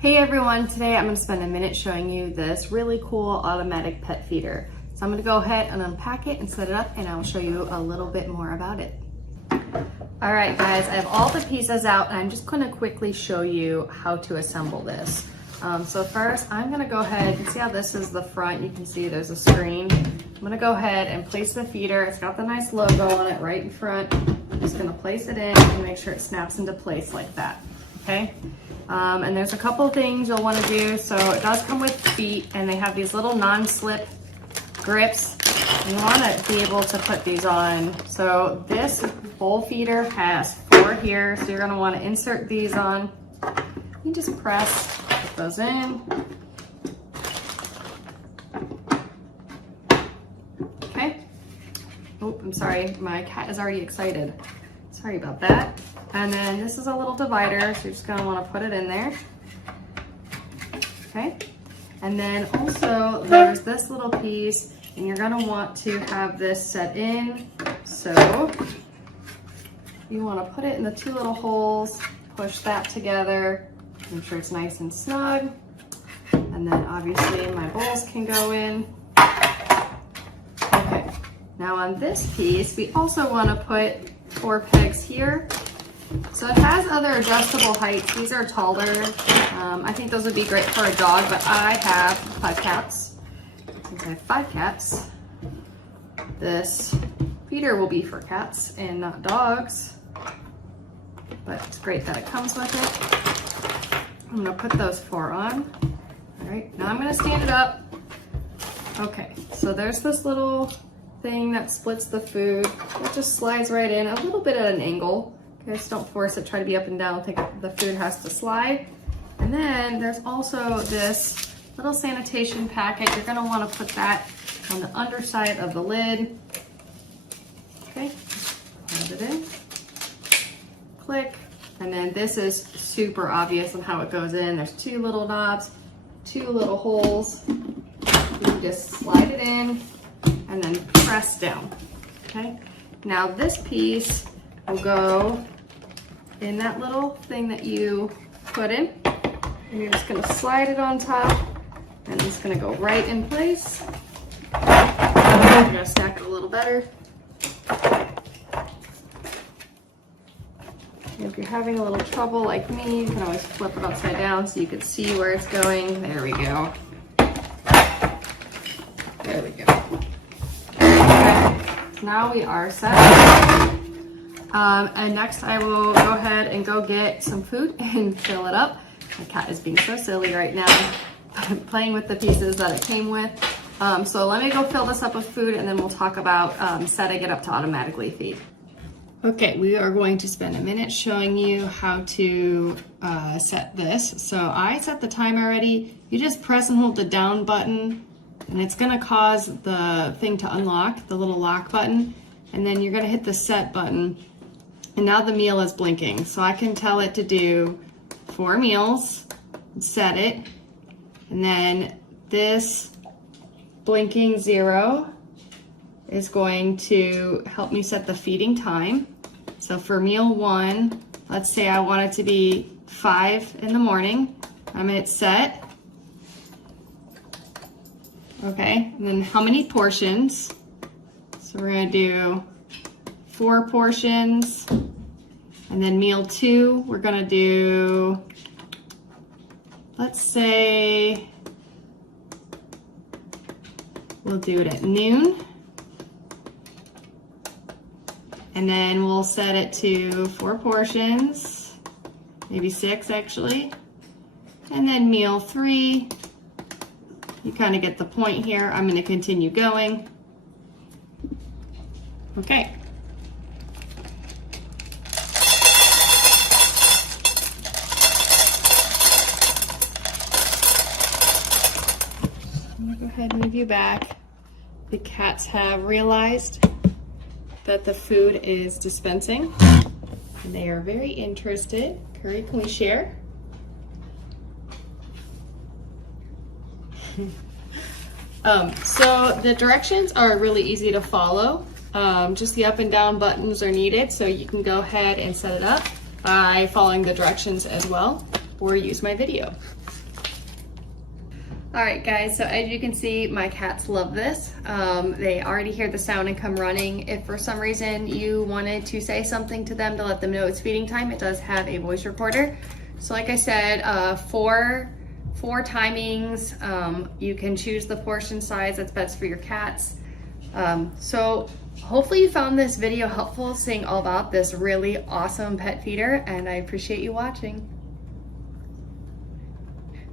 Hey everyone, today I'm going to spend a minute showing you this really cool automatic pet feeder. So I'm going to go ahead and unpack it and set it up, and I'll show you a little bit more about it. Alright guys, I have all the pieces out and I'm just going to quickly show you how to assemble this. So first I'm going to go ahead and see how this is the front. You can see there's a screen. I'm going to go ahead and place the feeder. It's got the nice logo on it right in front. I'm just going to place it in and make sure it snaps into place like that. Okay? And there's a couple things you'll want to do. So it does come with feet, and they have these little non-slip grips. You want to be able to put these on. So this bowl feeder has 4 here, so you're going to want to insert these on. You just press, put those in. Okay. Oh, I'm sorry, my cat is already excited. Sorry about that. And then this is a little divider, so you're just gonna wanna put it in there. Okay. And then also there's this little piece, and you're gonna want to have this set in. So you wanna put it in the 2 little holes, push that together, make sure it's nice and snug. And then obviously my bowls can go in. Okay. Now on this piece, we also wanna put 4 pegs here. So it has other adjustable heights. These are taller. I think those would be great for a dog, but I have 5 cats. Since I have 5 cats, this feeder will be for cats and not dogs. But it's great that it comes with it. I'm gonna put those 4 on. All right, now I'm gonna stand it up. Okay, so there's this little thing that splits the food. It just slides right in, a little bit at an angle. Okay, just don't force it, try to be up and down. I think the food has to slide. And then there's also this little sanitation packet. You're gonna wanna put that on the underside of the lid. Okay, put it in, click. And then this is super obvious on how it goes in. There's 2 little knobs, 2 little holes. You can just slide it in and then press down, okay? Now this piece will go in that little thing that you put in, and you're just gonna slide it on top, and it's gonna go right in place. I'm gonna stack it a little better. If you're having a little trouble like me, you can always flip it upside down so you can see where it's going. There we go. There we go. Okay, so now we are set. And next I will go ahead and go get some food and fill it up. My cat is being so silly right now. I'm playing with the pieces that it came with. So let me go fill this up with food, and then we'll talk about setting it up to automatically feed. Okay, we are going to spend a minute showing you how to set this. So I set the time already. You just press and hold the down button, and it's gonna cause the thing to unlock, the little lock button, and then you're gonna hit the set button, and now the meal is blinking. So I can tell it to do 4 meals, set it, and then this blinking 0 is going to help me set the feeding time. So for meal 1, let's say I want it to be 5 in the morning. I'm gonna hit set. Okay, and then how many portions? So we're gonna do 4 portions. And then meal 2, we're gonna do, let's say, we'll do it at noon. And then we'll set it to 4 portions, maybe 6 actually. And then meal 3, you kind of get the point here. I'm gonna continue going. Okay. I'm gonna go ahead and move you back. The cats have realized that the food is dispensing, and they are very interested. Curry, can we share? So the directions are really easy to follow. Just the up and down buttons are needed, so you can go ahead and set it up by following the directions as well, or use my video. All right, guys, so as you can see, my cats love this. They already hear the sound and come running. If for some reason you wanted to say something to them to let them know it's feeding time, it does have a voice recorder. So like I said, four timings. You can choose the portion size that's best for your cats. So hopefully you found this video helpful, seeing all about this really awesome pet feeder, and I appreciate you watching.